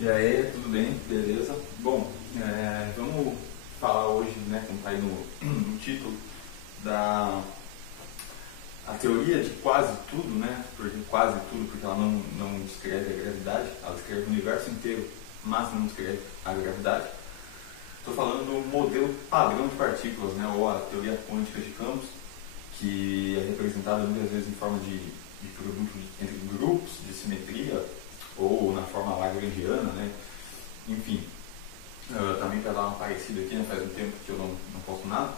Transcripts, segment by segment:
E aí, tudo bem? Beleza? Bom, vamos falar hoje, né, como está aí no título, da a teoria de quase tudo, né? Porque quase tudo, porque ela não descreve a gravidade, ela descreve o universo inteiro, mas não descreve a gravidade. Estou falando do modelo padrão de partículas, né, ou a teoria quântica de campos, que é representada muitas vezes em forma de produto entre grupos de simetria, ou na forma lagrangiana, né? Enfim, também para dar uma parecida aqui, né? Faz um tempo que eu não posto nada,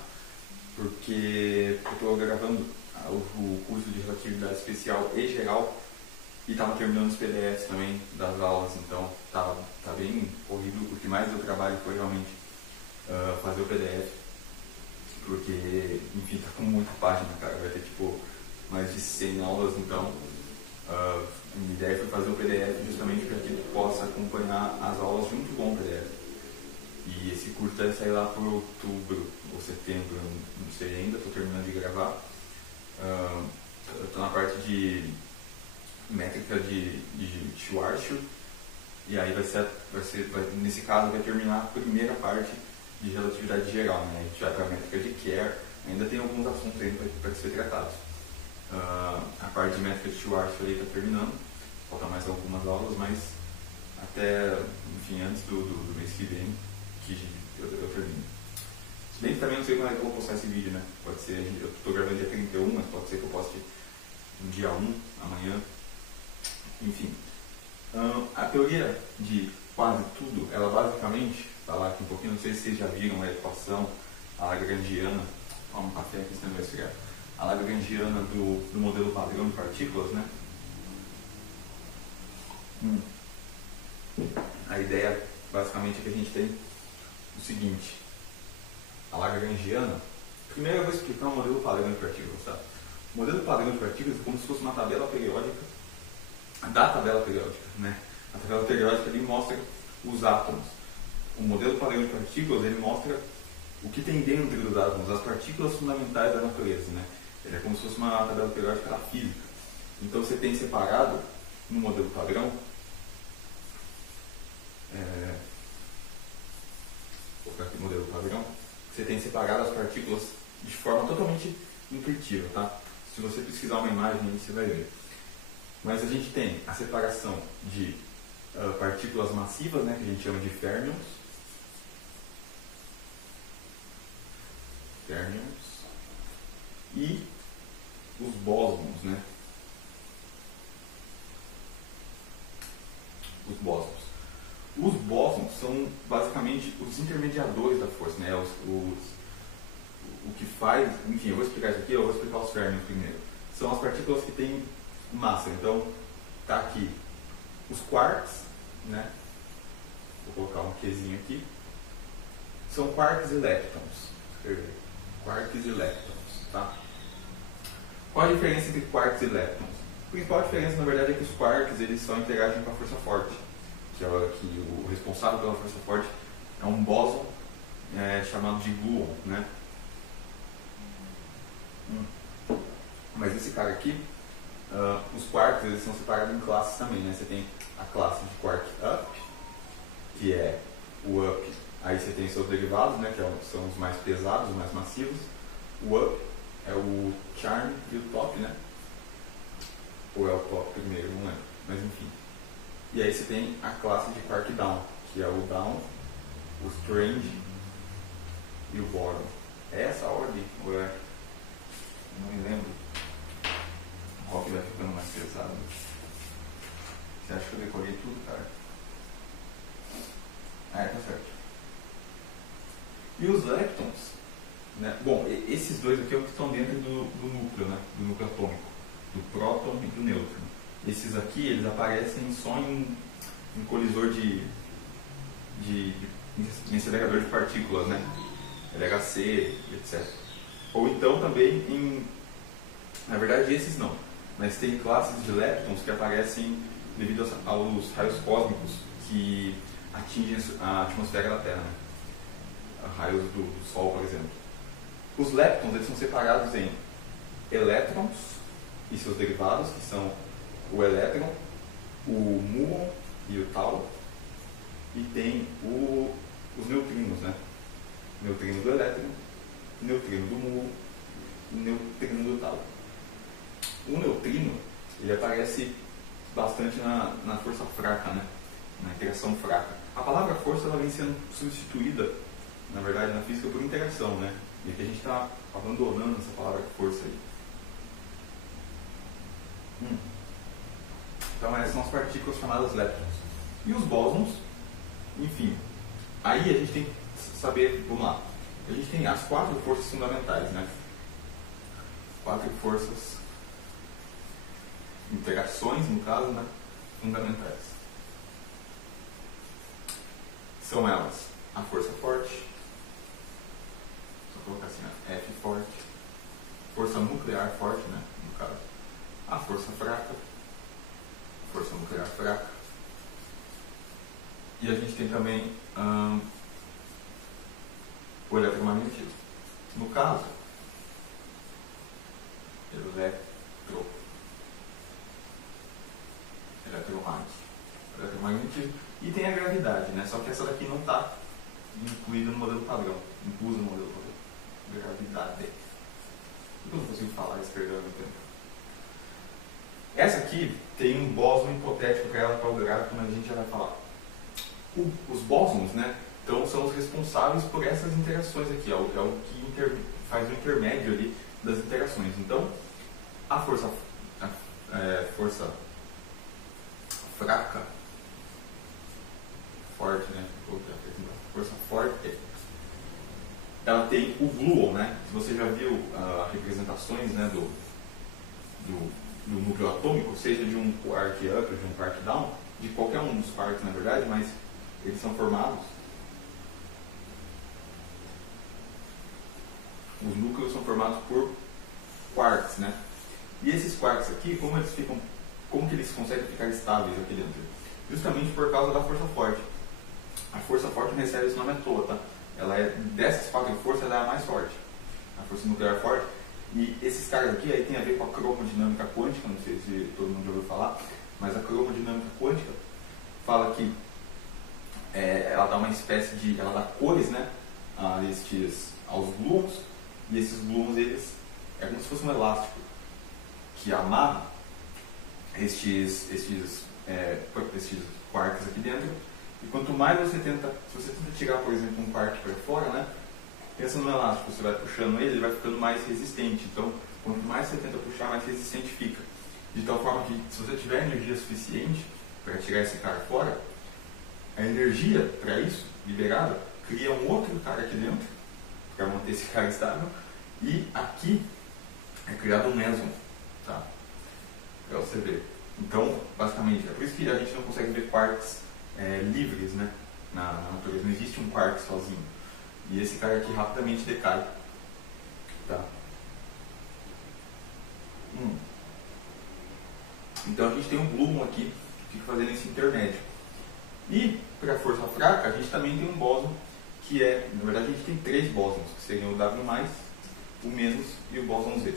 porque eu estou gravando o curso de relatividade especial e geral e estava terminando os PDFs também das aulas, então tá bem corrido. O que mais deu trabalho foi realmente fazer o PDF, porque, enfim, tá com muita página, cara, vai ter tipo mais de 100 aulas, então a minha ideia foi fazer o PDF justamente para que ele possa acompanhar as aulas junto com o PDF. E esse curso deve sair lá por outubro ou setembro, não sei ainda, estou terminando de gravar. Estou na parte de métrica de Schwarzschild, e aí nesse caso vai terminar a primeira parte de relatividade geral, né? A gente vai para a métrica de Kerr, ainda tem alguns assuntos aí para ser tratados. A parte de métrica de Schwarzschild está terminando, falta mais algumas aulas, mas até, enfim, antes do mês que vem que eu termino. Se bem que também não sei quando é que eu vou postar esse vídeo, né? Pode ser, eu estou gravando dia 31, mas pode ser que eu poste no dia 1, amanhã. Enfim. A teoria de quase tudo, ela basicamente, falar aqui um pouquinho, não sei se vocês já viram a equação, a lagrangiana, toma um café aqui, senão vai esfriar. A lagrangiana do modelo padrão de partículas, né? A ideia, basicamente, é que a gente tem o seguinte: a lagrangiana. Primeiro eu vou explicar o modelo padrão de partículas, tá? O modelo padrão de partículas é como se fosse uma tabela periódica da tabela periódica, né? A tabela periódica ali mostra os átomos. O modelo padrão de partículas, ele mostra o que tem dentro dos átomos, as partículas fundamentais da natureza, né? Ele é como se fosse uma tabela periódica da física. Então você tem separado no modelo padrão vou colocar aqui o modelo padrão. Você tem separado as partículas de forma totalmente intuitiva, tá? Se você pesquisar uma imagem aí, você vai ver. Mas a gente tem a separação de partículas massivas, né, que a gente chama de férmions. E os bósons, né? Os bósons. Os bósons são basicamente os intermediadores da força, né? O que faz, enfim, eu vou explicar isso aqui, eu vou explicar os férmions primeiro. São as partículas que têm massa. Então, tá aqui os quarks, né? Vou colocar um Qzinho aqui. São quarks e leptons. Escrever. Quarks e leptons, tá? Qual a diferença entre quarks e leptons? A principal diferença, na verdade, é que os quarks eles só interagem com a força forte, que o responsável pela força forte é um bóson chamado de gluon, né? Mas esse cara aqui, os quarks eles são separados em classes também, né? Você tem a classe de quark up, que é o up, aí você tem seus derivados, né? Que são os mais pesados, os mais massivos. O up é o charm e o top, né? Ou é o top primeiro, não lembro, mas enfim. E aí você tem a classe de quark down, que é o down, o strange e o boron. É essa a ordem? Ou é? Não me lembro. Qual que vai ficando mais pesado? Você acha que eu decorei tudo, cara? Tá certo. E os leptons, né? Bom, esses dois aqui é o que estão dentro do núcleo, né? Do núcleo atômico, do próton e do nêutron. Esses aqui, eles aparecem só em colisor de acelerador de partículas, né? LHC, etc. Ou então também na verdade esses não, mas tem classes de leptons que aparecem devido aos raios cósmicos que atingem a atmosfera da Terra, né? Raios do Sol, por exemplo. Os leptons eles são separados em elétrons e seus derivados, que são o elétron, o muon e o tau. e tem os neutrinos, né? Neutrino do elétron, neutrino do muon e neutrino do tau. O neutrino, ele aparece bastante na força fraca, né? Na interação fraca. A palavra força ela vem sendo substituída, na verdade, na física por interação, né? E aqui a gente está abandonando essa palavra força aí. Então essas são as partículas chamadas leptons. E os bósons, enfim. Aí a gente tem que saber, vamos lá. A gente tem as 4 forças fundamentais, né? 4 forças, interações, no caso, né? Fundamentais. São elas a força forte, só colocar assim, F forte, força nuclear forte, né? No caso, a força fraca, força nuclear fraca, e a gente tem também o eletromagnetismo. No caso, eletromagnetismo, e tem a gravidade, né? Só que essa daqui não está incluída no modelo padrão, inclusa no modelo padrão. Gravidade. Eu não consigo falar isso, perdão, no tempo. Essa aqui tem um bóson hipotético para ela, para o gráfico, mas a gente já vai falar. Os bósons, né? Então são os responsáveis por essas interações aqui, é o que faz o intermédio ali das interações. Então, a força fraca, forte, né? Força forte, ela tem o gluon, né? Se você já viu representações, né, do núcleo atômico, seja de um quark up ou de um quark down, de qualquer um dos quarks, na verdade, mas eles são formados. Os núcleos são formados por quarks, né? E esses quarks aqui, como que eles conseguem ficar estáveis aqui dentro? Justamente por causa da força forte. A força forte não recebe esse nome à toa, tá? Ela é, dessas 4 forças, ela é a mais forte. A força nuclear forte. E esses caras aqui aí tem a ver com a cromodinâmica quântica, não sei se todo mundo já ouviu falar, mas a cromodinâmica quântica fala que ela dá uma espécie de, ela dá cores, né, aos gluons, e esses gluons, eles é como se fosse um elástico que amarra estes quarks aqui dentro, e quanto mais se você tenta tirar, por exemplo, um quark para fora, né, pensa no elástico, você vai puxando ele vai ficando mais resistente. Então, quanto mais você tenta puxar, mais resistente fica. De tal forma que, se você tiver energia suficiente para tirar esse cara fora, a energia para isso, liberada, cria um outro cara aqui dentro, para manter esse cara estável, e aqui é criado um meson, tá? Para você ver. Então, basicamente, é por isso que a gente não consegue ver quarks livres, né, na natureza. Não existe um quark sozinho. E esse cara aqui rapidamente decai. Tá? Então a gente tem um gluon aqui que fica fazendo esse intermédio. E para a força fraca, a gente também tem um bóson que na verdade a gente tem 3 bósons, que seriam o W+, o menos e o bóson Z.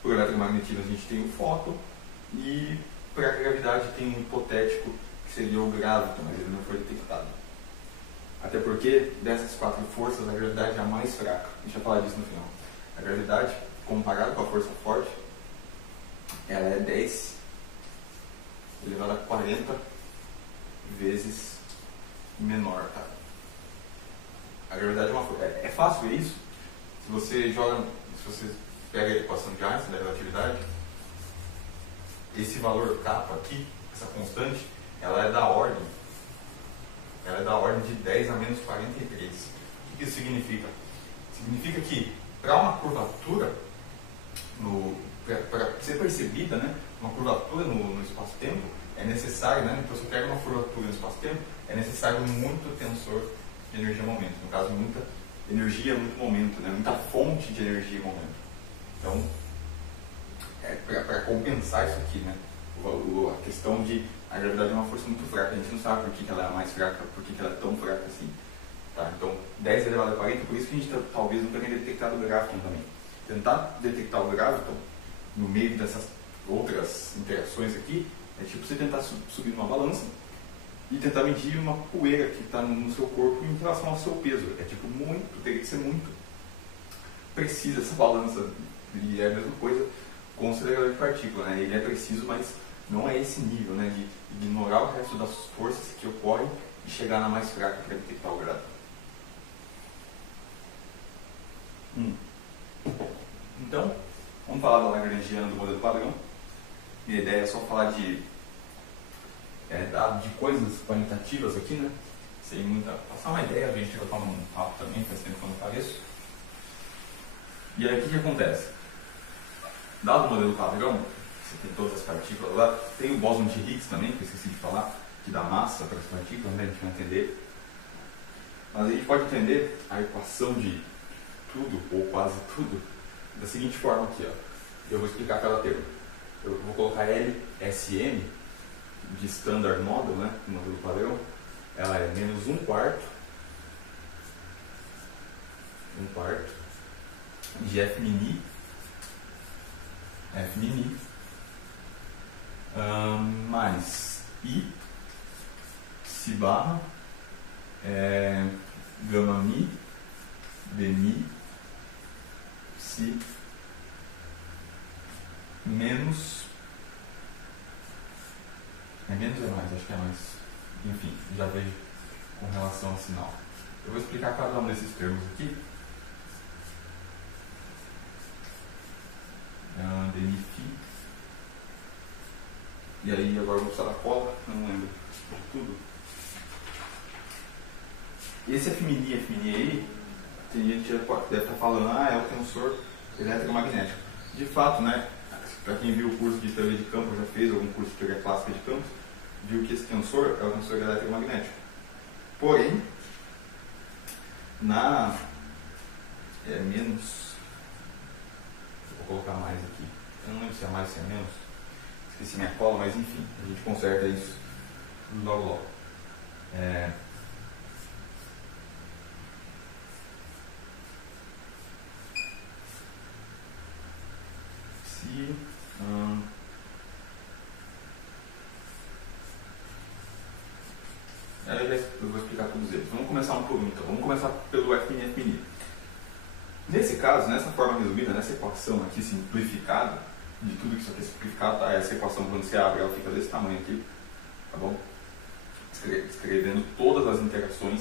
Para o eletromagnetismo a gente tem o fóton, e para a gravidade tem um hipotético que seria o gráviton, mas ele não foi detectado. Até porque dessas 4 forças a gravidade é a mais fraca. Deixa eu falar disso no final. A gravidade, comparada com a força forte, ela é 10 elevado a 40 vezes menor, tá? A gravidade é uma força. É fácil ver isso. Se você pega a equação de Einstein da relatividade, esse valor kappa aqui, essa constante, ela é da ordem de 10 a menos 43. O que isso significa? Significa que para uma curvatura, para ser percebida, né, uma curvatura no espaço-tempo, é necessário, né, então se eu pego uma curvatura no espaço-tempo, é necessário muito tensor de energia-momento. No caso, muita energia, muito momento, né, muita fonte de energia e momento. Então, para compensar isso aqui, né, a questão de a gravidade é uma força muito fraca, a gente não sabe por que ela é a mais fraca, por que ela é tão fraca assim. Tá? Então, 10 elevado a 40, por isso que a gente talvez nunca tenha detectado o gráviton também. Tentar detectar o gráviton no meio dessas outras interações aqui, é tipo você tentar subir numa balança e tentar medir uma poeira que está no seu corpo em relação ao seu peso. É tipo teria que ser muito precisa essa balança. E é a mesma coisa com o acelerador de partícula, né? Ele é preciso, mas não é esse nível, né? De ignorar o resto das forças que ocorrem e chegar na mais fraca para detectar o grado. Então, vamos falar da Lagrangiana do modelo padrão. Minha ideia é só falar de coisas qualitativas aqui, né? Sem muita. Passar uma ideia, a gente vai tomar um papo também, faz tempo que eu não apareço. E aí o que acontece? Dado o modelo padrão, você tem todas as partículas lá, tem o bóson de Higgs também, que eu esqueci de falar, que dá massa para as partículas, né? A gente vai entender. Mas a gente pode entender a equação de tudo, ou quase tudo, da seguinte forma aqui, ó. Eu vou explicar cada termo. Eu vou colocar LSM de Standard Model, né, no modelo padrão. Ela é menos 1/4 de F mini mais I psi barra gama mi dmi psi menos menos é mais, acho que é mais, enfim, já vejo com relação ao sinal. Eu vou explicar cada um desses termos aqui. Dmi phi. E aí agora eu vou precisar da cola, não lembro de tudo. Esse F mini aí, tem gente que deve estar falando, é o tensor eletromagnético. De fato, né, para quem viu o curso de teoria de campo, já fez algum curso de teoria clássica de campos, viu que esse tensor é o tensor eletromagnético. Porém, menos, vou colocar mais aqui, eu não lembro se é mais ou se é menos, esqueci minha cola, mas enfim, a gente conserta isso logo. Eu vou explicar todos eles. Vamos começar um por um, então. Vamos começar pelo F mini. Nesse caso, nessa forma resumida, nessa equação aqui simplificada, de tudo que isso aqui é simplificado, tá? Essa equação, quando você abre, ela fica desse tamanho aqui, tá bom? Escrevendo todas as interações,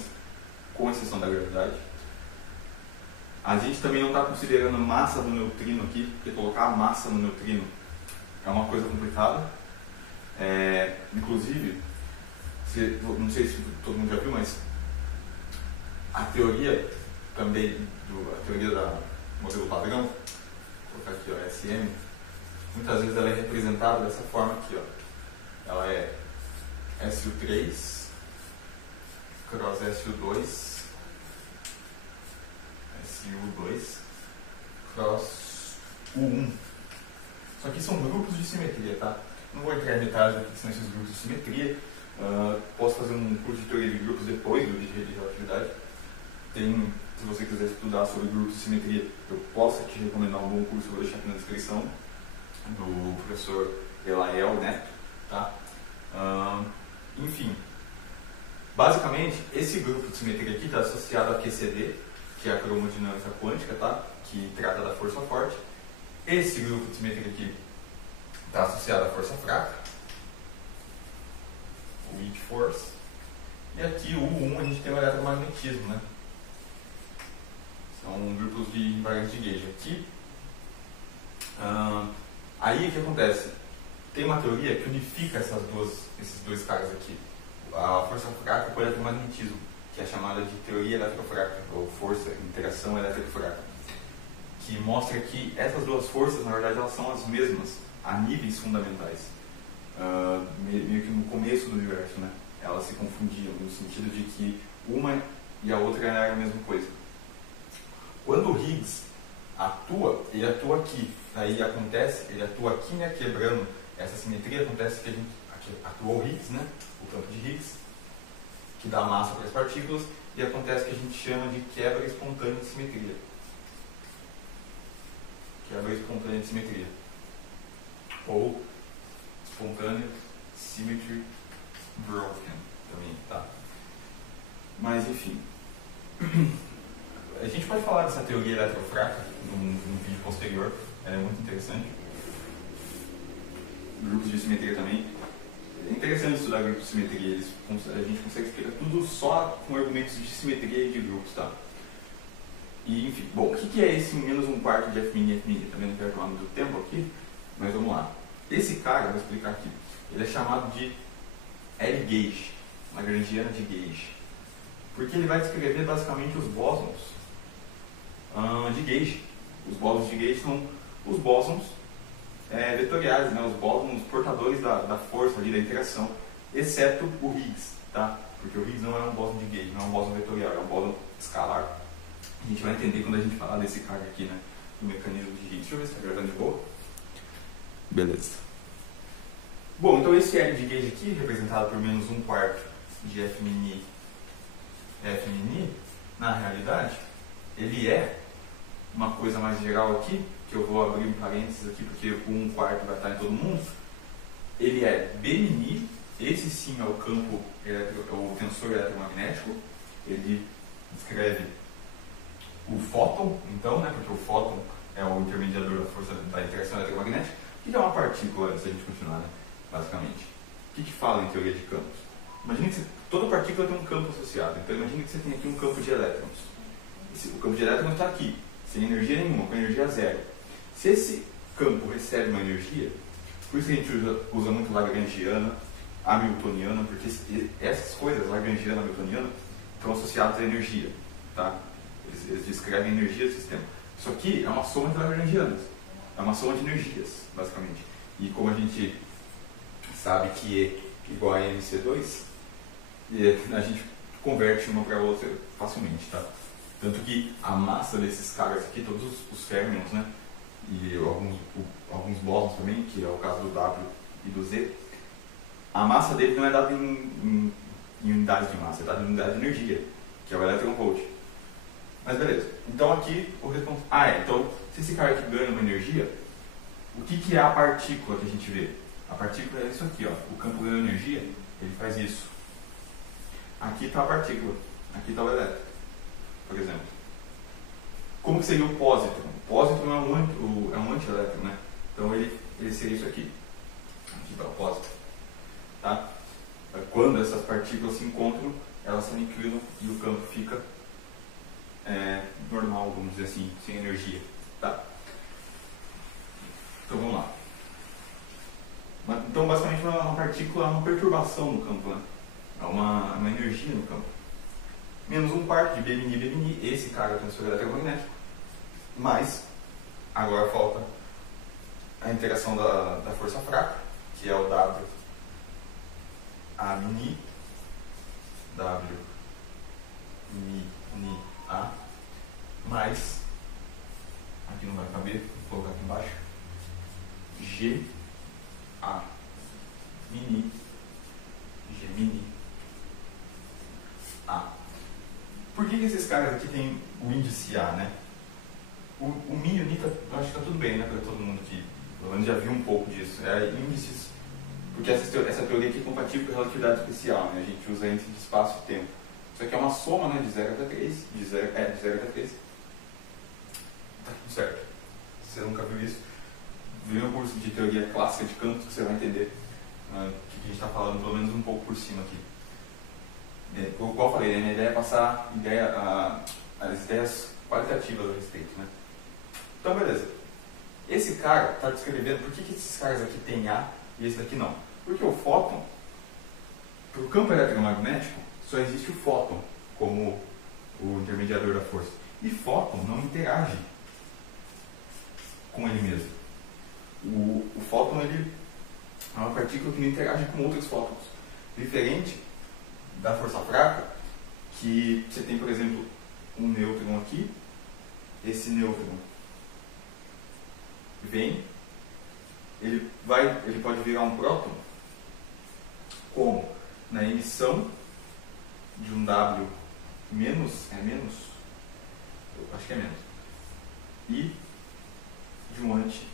com exceção da gravidade. A gente também não está considerando massa do neutrino aqui, porque colocar a massa no neutrino é uma coisa complicada. Inclusive, não sei se todo mundo já viu, mas a teoria também, a teoria do modelo padrão, vou colocar aqui, ó, SM, muitas vezes ela é representada dessa forma aqui, ó. Ela é SU3 cross SU2 cross U1. Só que são grupos de simetria, tá? Não vou entrar em detalhes do que são esses grupos de simetria. Posso fazer um curso de teoria de grupos depois do de relatividade. Se você quiser estudar sobre grupos de simetria, eu posso te recomendar um bom curso, eu vou deixar aqui na descrição, do professor Elael Neto, tá? Enfim, basicamente, esse grupo de simetria aqui está associado a QCD, que é a cromodinâmica quântica, tá? Que trata da força forte. Esse grupo de simetria aqui está associado à força fraca, o weak force. E aqui o U1 a gente tem o eletromagnetismo, né? São grupos de invariantes de gauge. Aqui, aí o que acontece? Tem uma teoria que unifica esses dois caras aqui. A força fraca com o eletromagnetismo, que é chamada de teoria eletrofraca, ou força, interação eletrofraca, que mostra que essas duas forças, na verdade, elas são as mesmas, a níveis fundamentais. Meio que no começo do universo, né? Elas se confundiam, no sentido de que uma e a outra eram a mesma coisa. Quando o Higgs atua, ele atua aqui. Aí acontece, ele atua aqui, né, quebrando essa simetria. Acontece que aqui atuou o Higgs, né, o campo de Higgs, que dá massa para as partículas, e acontece que a gente chama de quebra espontânea de simetria. Quebra espontânea de simetria. Ou spontaneous symmetry broken. também, tá? Mas enfim, a gente pode falar dessa teoria eletrofraca num vídeo posterior, ela é muito interessante. Grupos de simetria também. É interessante estudar grupos de simetria, a gente consegue explicar tudo só com argumentos de simetria e de grupos, tá? E enfim, bom, o que é esse menos um quarto de F' e F'? Também não quero tomar muito tempo aqui, mas vamos lá. Esse cara, eu vou explicar aqui, ele é chamado de L-gauge, lagrangiana de gauge, porque ele vai descrever basicamente os bósons de gauge. Os bósons de gauge são os bósons vetoriais, né, os bósons portadores da força ali, da interação, exceto o Higgs, tá? Porque o Higgs não é um bóson de gauge, não é um bóson vetorial, é um bóson escalar. A gente vai entender quando a gente falar desse cara aqui, né, do mecanismo de Higgs. Deixa eu ver se está gravando de boa. Beleza. Bom, então esse L de gauge aqui, representado por menos um quarto de F', na realidade, ele é uma coisa mais geral aqui, que eu vou abrir um parênteses aqui, porque o 1/4 vai estar em todo mundo. Ele é B', esse sim é o campo, é o tensor eletromagnético. Ele descreve o fóton, então, né, porque o fóton é o intermediador da força da interação eletromagnética. O que é uma partícula, se a gente continuar, né, basicamente? O que fala em teoria de campos? Imagine que toda partícula tem um campo associado. Então imagine que você tem aqui um campo de elétrons. O campo de elétrons está aqui, sem energia nenhuma, com energia zero. Se esse campo recebe uma energia, por isso que a gente usa muito lagrangiana, hamiltoniana, porque essas coisas, lagrangiana e hamiltoniana, estão associadas à energia, tá? Eles descrevem a energia do sistema. Isso aqui é uma soma de lagrangianas, é uma soma de energias, basicamente. E como a gente sabe que E igual a MC2, a gente converte uma para outra facilmente, tá? Tanto que a massa desses caras aqui, todos os férmions, né? E alguns bósons também, que é o caso do W e do Z, a massa dele não é dada em unidades de massa, é dada em unidade de energia, que é o electron-volt. Mas beleza. Então aqui o responsável. Então, se esse cara aqui ganha uma energia, o que é a partícula que a gente vê? A partícula é isso aqui, ó. O campo ganha energia, ele faz isso. Aqui está a partícula, aqui está o elétron, por exemplo. Como que seria o pósitron? O pósitron é um antielétron, né? Então ele seria isso aqui. Aqui está o pósitron. Tá? Quando essas partículas se encontram, elas se aniquilam e o campo fica normal, vamos dizer assim, sem energia. Tá? Então vamos lá. Então basicamente uma partícula é uma perturbação no campo, né? É uma energia no campo. Menos um quarto de B', esse cara é o tensor eletromagnético. Mas, agora falta a interação da força fraca, que é o W A mini, W mini A, mais, aqui não vai caber, vou colocar aqui embaixo, G A mini, G mini A. Por que esses caras aqui têm o índice A, né? O Mi e o Ni, eu acho que está tudo bem, né, para todo mundo que pelo menos já viu um pouco disso. Índices, porque essa teoria aqui é compatível com a relatividade especial, né? A gente usa índice de espaço e tempo. Isso aqui é uma soma, né, de 0 até 3, de 0 até 3. Tá tudo certo. Se você nunca viu isso, vê o curso de teoria clássica de campos que você vai entender o que a gente está falando, pelo menos um pouco por cima aqui. Como eu falei, a minha ideia é passar as ideias qualitativas a respeito, né? Então, beleza. Esse cara está descrevendo por que esses caras aqui têm A e esse daqui não. Porque o fóton, para o campo eletromagnético, só existe o fóton como o intermediador da força. E fóton não interage com ele mesmo. O fóton ele é uma partícula que não interage com outros fótons. Diferente da força fraca, que você tem, por exemplo, um nêutron aqui, esse nêutron vem, ele pode virar um próton, como na emissão de um W menos, eu acho que é menos, e de um anti.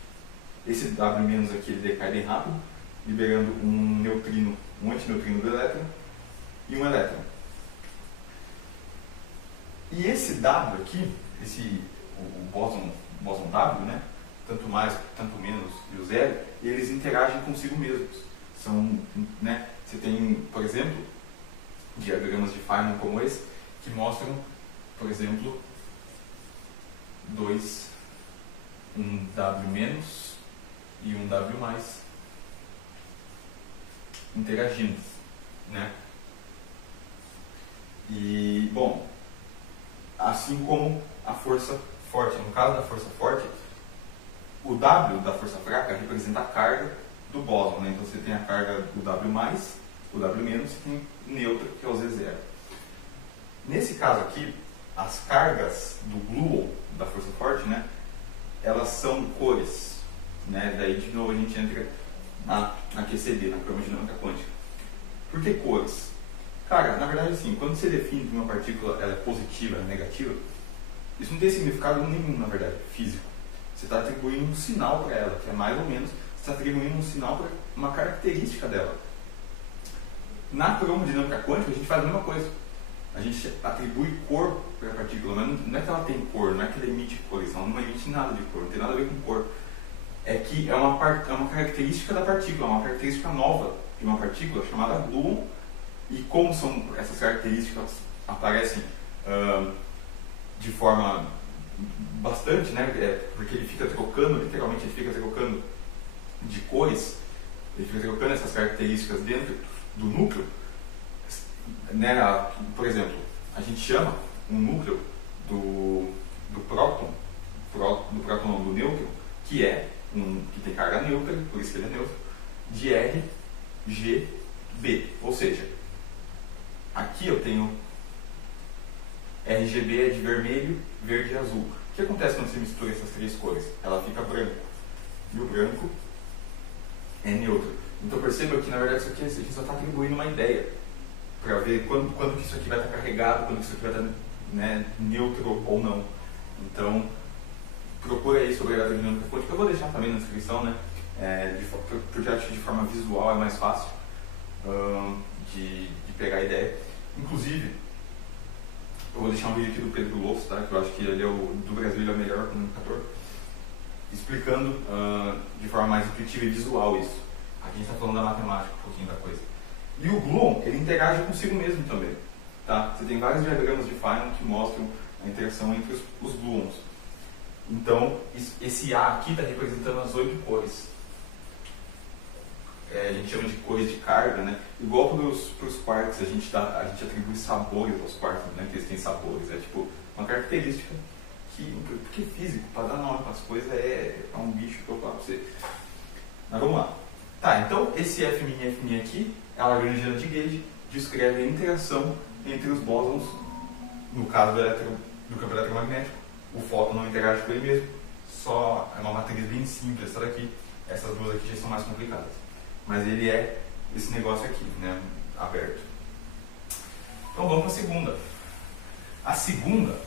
Esse W menos aqui ele decai bem rápido, liberando um neutrino, um antineutrino do elétron, e um elétron. E esse W aqui, o bóson W, né, tanto mais, tanto menos e o zero, eles interagem consigo mesmos. São, né, você tem, por exemplo, diagramas de Feynman como esse, que mostram, por exemplo, um W menos e um W mais interagindo, né? E, bom, assim como a força forte. No caso da força forte, o W da força fraca representa a carga do bóson, né? Então você tem a carga do W+, o W- e tem neutro, que é o Z0. Nesse caso aqui, as cargas do gluon, da força forte, né, elas são cores, né? Daí de novo a gente entra na QCD, na cromodinâmica quântica. Por que cores? Cara, na verdade assim, quando você define que uma partícula ela é positiva, ela é negativa, isso não tem significado nenhum, na verdade, físico. Você está atribuindo um sinal para ela, que é mais ou menos, você está atribuindo um sinal para uma característica dela. Na cromodinâmica quântica a gente faz a mesma coisa. A gente atribui cor para a partícula, mas não é que ela tem cor, não é que ela emite cores, ela não emite nada de cor, não tem nada a ver com cor. É que é uma característica da partícula, uma característica nova de uma partícula chamada gluon. E como são essas características aparecem de forma bastante, né? Porque ele fica trocando, literalmente ele fica trocando de cores, ele fica trocando essas características dentro do núcleo, né? Por exemplo, a gente chama um núcleo do próton não, do nêutron, que tem carga neutra, por isso que ele é neutro, de RGB, ou seja, aqui eu tenho RGB é de vermelho, verde e azul. O que acontece quando você mistura essas três cores? Ela fica branco. E o branco é neutro. Então perceba que na verdade isso aqui a gente só está atribuindo uma ideia para ver quando que isso aqui vai estar carregado, quando que isso aqui vai estar, né, neutro ou não. Então procura aí sobre a eletrodinâmica quântica. Eu vou deixar também na descrição, né? Porque eu acho que de forma visual é mais fácil de pegar a ideia. Inclusive, eu vou deixar um vídeo aqui do Pedro Louço, tá? Que eu acho que ele é do Brasil, ele é o melhor comunicador, explicando de forma mais intuitiva e visual isso. Aqui a gente está falando da matemática, um pouquinho da coisa. E o gluon, ele interage consigo mesmo também, tá? Você tem vários diagramas de Feynman que mostram a interação entre os gluons. Então, esse A aqui está representando as 8 cores. A gente chama de cores de carga, né? Igual para os quarks, a gente atribui sabores aos quarks, né? Que eles têm sabores. É tipo uma característica porque físico, para dar nome para as coisas é um bicho que eu falo para você. Mas vamos lá. Tá, então esse F' aqui é a Lagrangiana de Gauge, descreve a interação entre os bósons, no caso do campo eletromagnético. O fóton não interage com ele mesmo, só é uma matriz bem simples essa daqui. Essas duas aqui já são mais complicadas. Mas ele é esse negócio aqui, né, aberto. Então vamos para a segunda. A segunda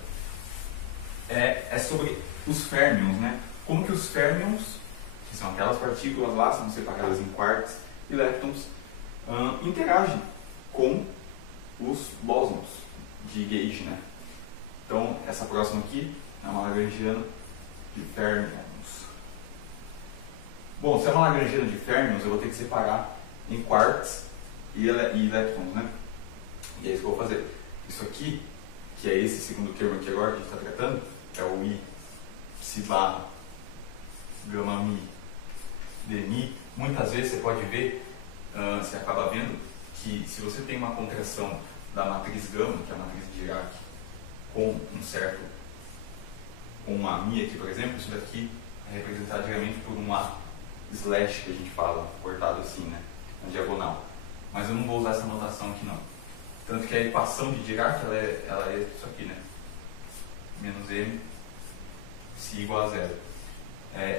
é sobre os férmions, né? Como que os férmions, que são aquelas partículas lá, são separadas em quarks e leptons, interagem com os bósons de Gauge, né? Então essa próxima aqui é uma Lagrangiana de férmions. Bom, se é uma Lagrangiana de férmions, eu vou ter que separar em quarks e leptons, né? E é isso que eu vou fazer. Isso aqui, que é esse segundo termo aqui agora que a gente está tratando, é o I, psi barra, gama mi, dmi. Muitas vezes você pode ver, você acaba vendo que se você tem uma contração da matriz gama, que é a matriz de Dirac, com uma mi aqui, por exemplo, isso daqui é representado geralmente por um A slash, que a gente fala, cortado assim, né, na diagonal. Mas eu não vou usar essa notação aqui não. Tanto que a equação de Dirac, ela é isso aqui, né, menos m, psi igual a zero.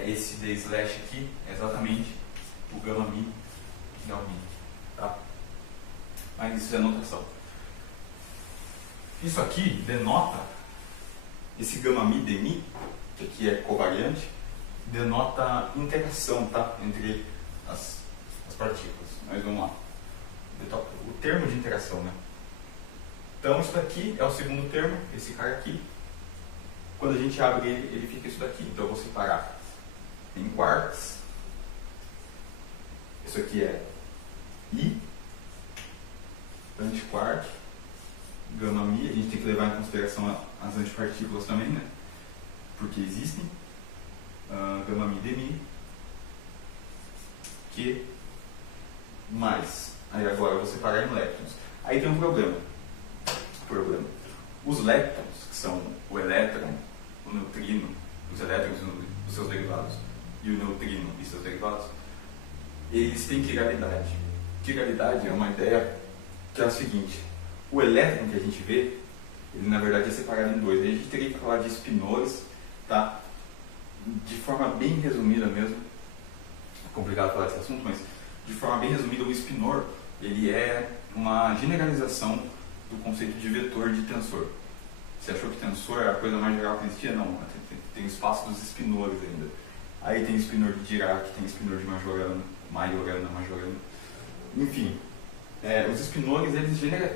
Esse d slash aqui é exatamente o gama mi, que é o mi, tá? Mas isso é notação. Isso aqui denota, esse gama mi, dmi, que aqui é covariante, denota interação, tá? Entre as partículas. Mas vamos lá. O termo de interação, né? Então isso daqui é o segundo termo, esse cara aqui. Quando a gente abre ele, ele fica isso daqui. Então eu vou separar em quarks. Isso aqui é I, antiquark, gama mi. A gente tem que levar em consideração as antipartículas também, né? Porque existem. Gama mi de mi. Que mais. Aí agora eu vou separar em leptons. Aí tem um problema. Os leptons, que são o elétron, o neutrino, os elétrons e os seus derivados, e o neutrino e seus derivados, eles têm quiralidade. Quiralidade é uma ideia que é a seguinte: o elétron que a gente vê, ele na verdade é separado em dois. Aí a gente teria que falar de spinores, tá? De forma bem resumida mesmo. É complicado falar desse assunto, mas de forma bem resumida, o spinor ele é uma generalização do conceito de vetor de tensor. Você achou que tensor era a coisa mais geral que existia? Não, tem o espaço dos spinores ainda. Aí tem spinor de Dirac, tem spinor de Majorana, enfim. Os spinores,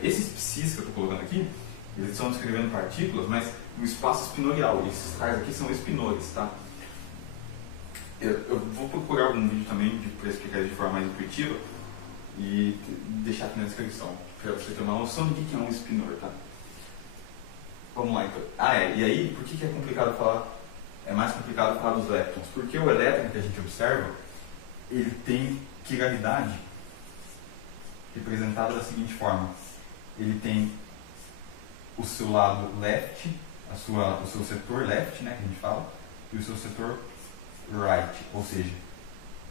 esses psis que eu estou colocando aqui, eles estão descrevendo partículas, mas no espaço spinorial. Esses caras aqui são spinores, tá? Eu vou procurar algum vídeo também para explicar isso de forma mais intuitiva e deixar aqui na descrição, para você ter uma noção do que é um spinor, tá? Vamos lá então. E aí, por que é complicado falar? É mais complicado falar dos leptons? Porque o elétron que a gente observa, ele tem quiralidade representada da seguinte forma: ele tem o seu lado left, o seu setor left, né, que a gente fala, e o seu setor right, ou seja,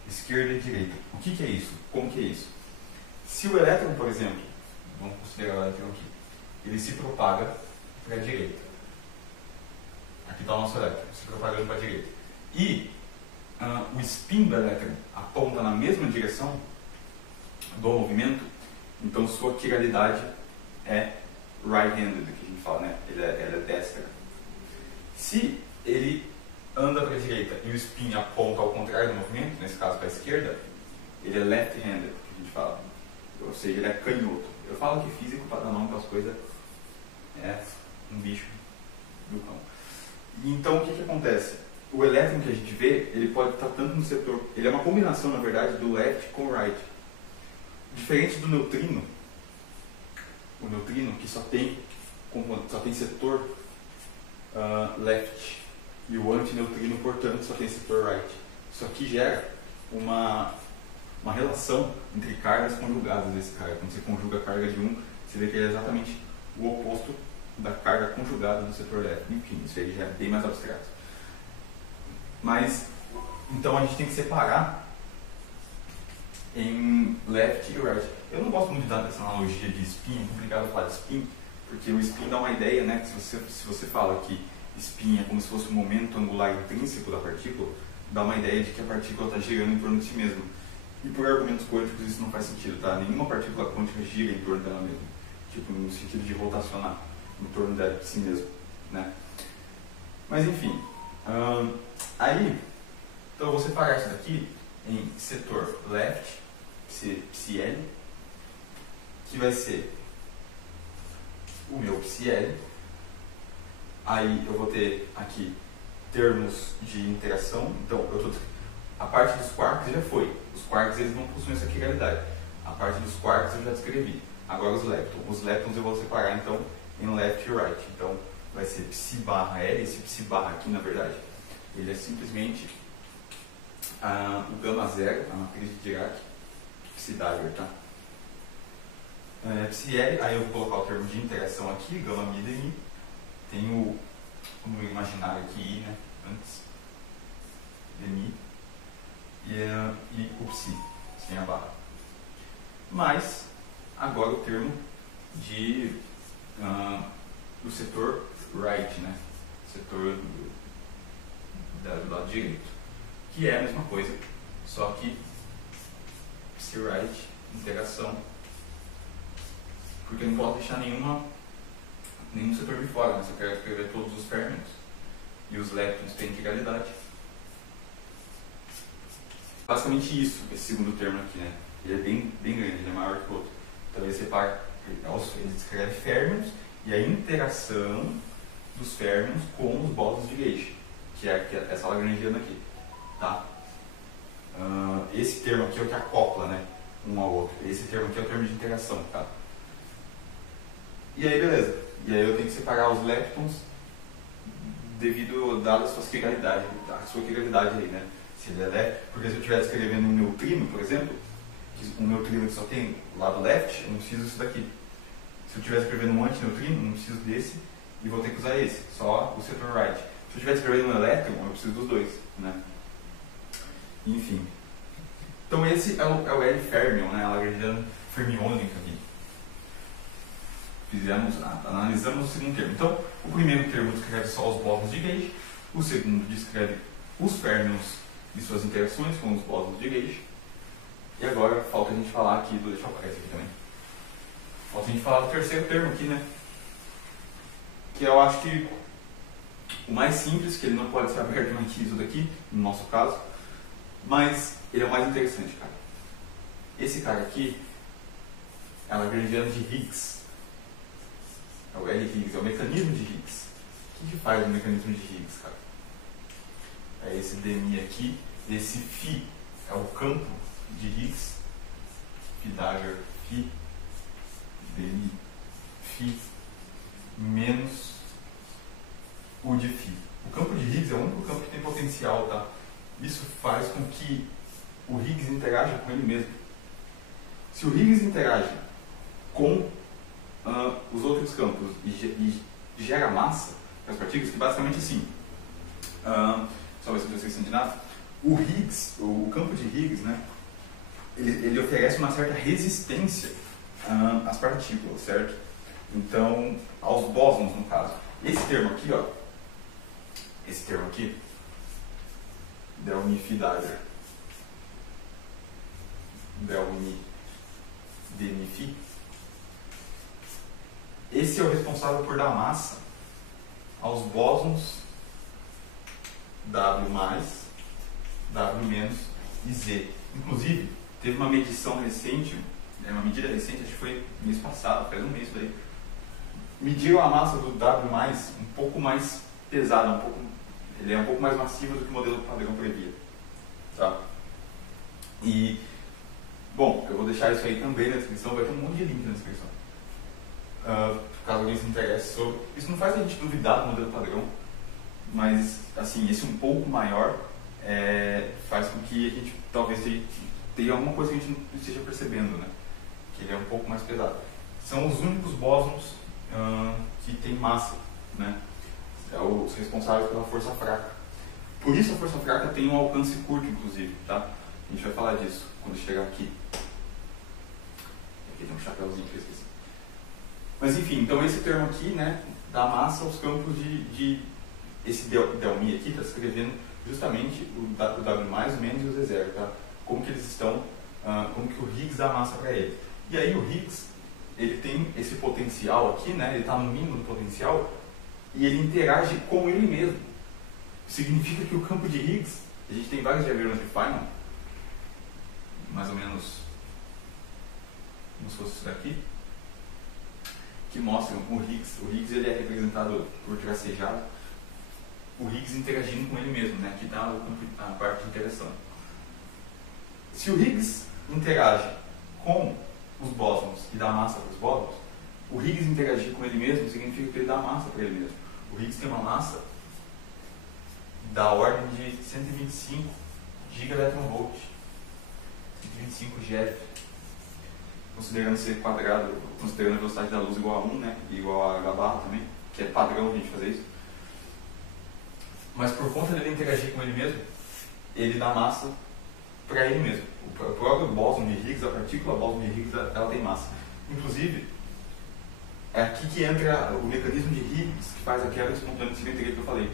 esquerda e direita. O que é isso? Como que é isso? Se o elétron, por exemplo, vamos considerar o elétron aqui, ele se propaga para a direita. Aqui está o nosso elétron, se propagando para a direita. E o spin do elétron aponta na mesma direção do movimento, então sua quiralidade é right-handed, que a gente fala, né? Ela é destra. Se ele anda para a direita e o spin aponta ao contrário do movimento, nesse caso para a esquerda, ele é left-handed, que a gente fala. Ou seja, ele é canhoto. Eu falo que físico, para dar nome para as coisas, é um bicho do cão. Então o que acontece? O elétron que a gente vê, ele pode estar tanto no setor, ele é uma combinação, na verdade, do left com o right. Diferente do neutrino, o neutrino que só tem setor left, e o antineutrino, portanto, só tem setor right. Isso aqui gera uma relação entre cargas conjugadas desse cara. Quando você conjuga a carga de um, você vê que ele é exatamente o oposto da carga conjugada do setor left. Enfim, isso aí já é bem mais abstrato. Mas, então a gente tem que separar em left e right. Eu não gosto muito de dar essa analogia de spin, é complicado falar de spin, porque o spin dá uma ideia, né, que se você fala que spin é como se fosse o momento angular intrínseco da partícula, dá uma ideia de que a partícula está girando em torno de si mesma. E por argumentos quânticos isso não faz sentido, tá? Nenhuma partícula quântica gira em torno dela mesma, tipo no sentido de rotacionar em torno de si mesmo, né? Mas enfim, aí, então eu vou separar isso daqui em setor left, psi-L, que vai ser o meu psi-L. Aí eu vou ter aqui termos de interação. Então a parte dos quarks já foi. Os quarks eles não possuem essa quiralidade. A parte dos quarks eu já descrevi. Agora os leptons. Os leptons eu vou separar então em left e right. Então vai ser psi barra L. Esse psi barra aqui, na verdade, ele é simplesmente o gama zero, a matriz de Dirac, psi Dagger, tá? Psi L, aí eu vou colocar o termo de interação aqui, gama mi de mi. Tem o número imaginário aqui, I, né? Antes de mi. E o psi, sem a barra. Mas, agora o termo do setor right, né? Setor do lado direito. Que é a mesma coisa, só que psi right, interação. Porque eu não posso deixar nenhum setor de fora, né? Se eu quero escrever todos os fermentos. E os leptons têm quiralidade. Basicamente isso, esse segundo termo aqui, né? Ele é bem grande, ele é maior que o outro. Então ele separa Ele descreve férmions e a interação dos férmions com os bósons de Gauge, que é essa lagrangiana aqui. Tá? Esse termo aqui é o que acopla, né, um ao outro. Esse termo aqui é o termo de interação. Tá? E aí, beleza. E aí eu tenho que separar os leptons devido dada a sua quiralidade aí, né? Se ele é, porque se eu estiver escrevendo um neutrino, por exemplo, um neutrino que só tem lado left, eu não preciso disso daqui. Se eu estiver escrevendo um antineutrino, não preciso desse e vou ter que usar esse, só o setor right. Se eu estiver escrevendo um elétron, eu preciso dos dois, né? Enfim. Então esse é o L fermion, né? A lagrangiana fermiônica aqui. Analisamos o segundo termo. Então, o primeiro termo descreve só os bósons de Gauge, o segundo descreve os férmions e suas interações com os bósons de Gauge. E agora falta a gente falar aqui deixa eu apagar isso aqui também. Falta a gente falar do terceiro termo aqui, né? Que eu acho que o mais simples, que ele não pode ser abertamente isso daqui, no nosso caso, mas ele é o mais interessante, cara. Esse cara aqui é a lagrangiana de Higgs. É o L Higgs, é o mecanismo de Higgs. O que faz o mecanismo de Higgs, cara? É esse dmi aqui, esse φ é o campo de Higgs, φ dagger, φ dmi, φ menos o de φ. O campo de Higgs é o único campo que tem potencial, tá? Isso faz com que o Higgs interaja com ele mesmo. Se o Higgs interage com os outros campos e gera massa para as partículas, que basicamente assim, só ver se eu estou esquecendo de nada, o Higgs, o campo de Higgs, né, ele oferece uma certa resistência às partículas, certo? Então, aos bósons no caso. Esse termo aqui, ó, esse termo aqui, del mi φ dagger, del mi dmi φ, esse é o responsável por dar massa aos bósons W+, W- e Z. Inclusive, teve uma medição recente, uma medida recente, acho que foi mês passado, faz um mês isso aí. Mediram a massa do W+, um pouco mais pesada, ele é um pouco mais massivo do que o modelo padrão previa. Tá? E, bom, eu vou deixar isso aí também na descrição, vai ter um monte de link na descrição. Caso alguém se interesse sobre. Isso não faz a gente duvidar do modelo padrão, mas assim, esse um pouco maior faz com que a gente talvez tenha alguma coisa que a gente não esteja percebendo, né? Que ele é um pouco mais pesado. São os únicos bósons que tem massa, né? É os responsáveis pela força fraca. Por isso a força fraca tem um alcance curto, inclusive, tá? A gente vai falar disso quando chegar aqui. Aqui tem um chapéuzinho que eu esqueci. Mas enfim, então esse termo aqui, né, dá massa aos campos esse delmi aqui está escrevendo justamente o W+, menos e o Z0, tá? Como que eles estão, como que o Higgs dá massa para ele. E aí o Higgs, ele tem esse potencial aqui, né, ele está no mínimo do potencial, e ele interage com ele mesmo. Significa que o campo de Higgs, a gente tem vários diagramas de Feynman, mais ou menos como se fosse isso daqui, que mostram o Higgs. O Higgs ele é representado por tracejado, o Higgs interagindo com ele mesmo, né? Aqui está a parte de interação. Se o Higgs interage com os bósons e dá massa para os bósons, o Higgs interagir com ele mesmo significa que ele dá massa para ele mesmo. O Higgs tem uma massa da ordem de 125 gigaelectronvolt, 125 GeV, considerando ser quadrado, considerando a velocidade da luz igual a 1, né, e igual a h barra também, que é padrão a gente fazer isso. Mas por conta dele interagir com ele mesmo, ele dá massa para ele mesmo. O próprio bóson de Higgs, a partícula bóson de Higgs, ela tem massa. Inclusive, é aqui que entra o mecanismo de Higgs, que faz a quebra espontânea de simetria que eu falei.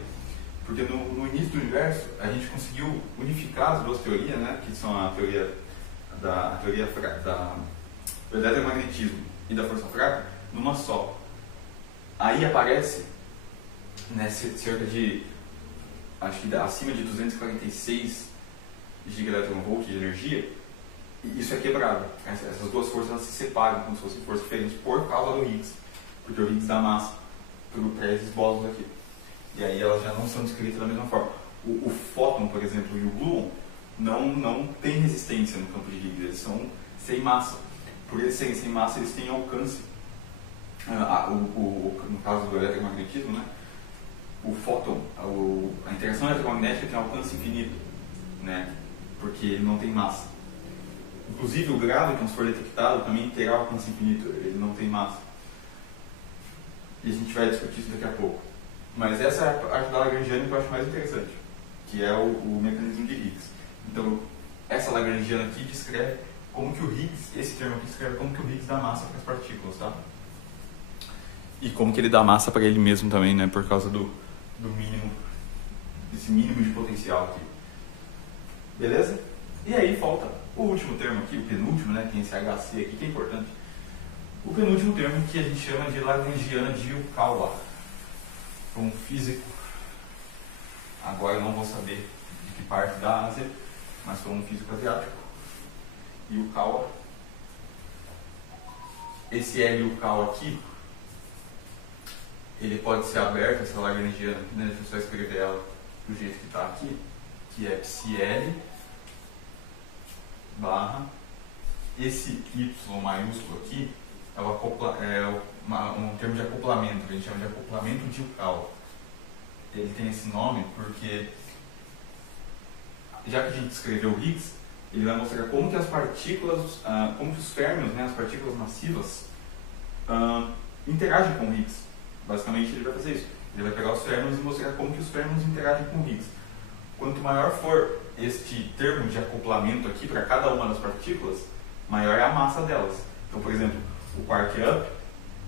Porque no início do universo, a gente conseguiu unificar as duas teorias, né, que são a teoria da eletromagnetismo e da força fraca, numa só. Aí aparece, né, cerca de, acho que acima de 246 gigaelectronvolt de energia, isso é quebrado. Essas duas forças elas se separam como se fossem forças diferentes por causa do Higgs, porque o Higgs dá massa para esses bósons aqui. E aí elas já não são descritas da mesma forma. O fóton, por exemplo, e o gluon não tem resistência no campo de Higgs, eles são sem massa. Por eles serem sem massa, eles têm alcance. No caso do eletromagnetismo, né? O fóton, a interação eletromagnética tem alcance infinito, né? Porque ele não tem massa. Inclusive o gravitão, se for detectado, também terá alcance infinito, ele não tem massa. E a gente vai discutir isso daqui a pouco. Mas essa é a parte da Lagrangiana que eu acho mais interessante, que é o mecanismo de Higgs. Então, essa Lagrangiana aqui descreve como que o Higgs, esse termo aqui descreve como que o Higgs dá massa para as partículas, tá? E como que ele dá massa para ele mesmo também, né? Por causa do mínimo, desse mínimo de potencial aqui. Beleza? E aí falta o último termo aqui, o penúltimo, né? Tem esse HC aqui que é importante. O penúltimo termo que a gente chama de Lagrangiana de Yukawa. Foi um físico, agora eu não vou saber de que parte da Ásia, mas foi um físico asiático. Yukawa. Esse Yukawa aqui, ele pode ser aberto, essa Lagrangiana, né? Deixa eu só escrever ela do jeito que está aqui, que é psi barra, esse Y maiúsculo aqui, é um termo de acoplamento, que a gente chama de acoplamento de Yukawa. Ele tem esse nome porque, já que a gente escreveu o Higgs, ele vai mostrar como que as partículas, como que os férmions, né, as partículas massivas, interagem com o Higgs. Basicamente ele vai fazer isso. Ele vai pegar os férmions e mostrar como que os férmions interagem com o Higgs. Quanto maior for este termo de acoplamento aqui para cada uma das partículas, maior é a massa delas. Então, por exemplo, o quark-up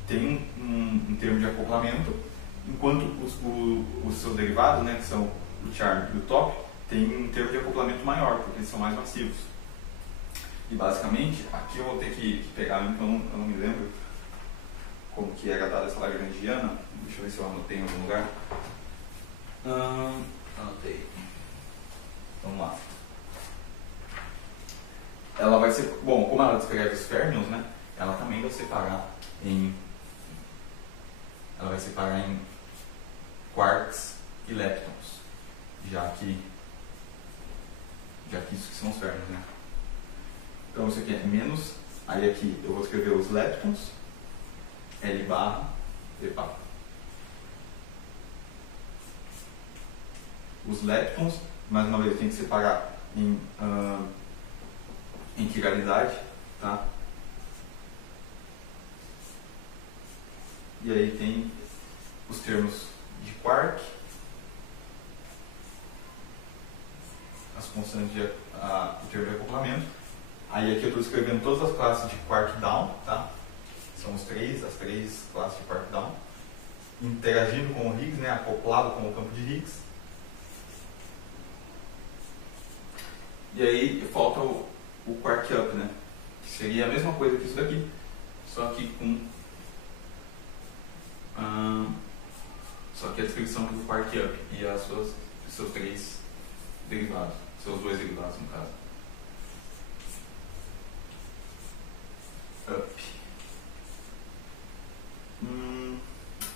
tem um termo de acoplamento, enquanto os seus derivados, né, que são o charm e o top, tem um termo de acoplamento maior, porque eles são mais massivos. E basicamente, aqui eu vou ter que pegar, porque eu não me lembro como que era dada essa Lagrangiana. Deixa eu ver se eu anotei em algum lugar. Anotei. Vamos lá. Ela vai ser, bom, como ela descreve os férmions, né? Ela também vai separar em quarks e leptons, já que isso que são os férmions, né? Então isso aqui é menos, aí aqui eu vou escrever os leptons, L barra, E barra. Os leptons, mais uma vez, tem que separar em quiralidade, tá? E aí tem os termos de quark, as constantes de o termo de acoplamento. Aí aqui eu estou escrevendo todas as classes de quark down, tá? São as três classes de quark down, interagindo com o Higgs, né? Acoplado com o campo de Higgs. E aí falta o quark up, né? Que seria a mesma coisa que isso daqui, só que com só que a descrição do quark up e os seus três derivados, seus dois derivados no caso. Up.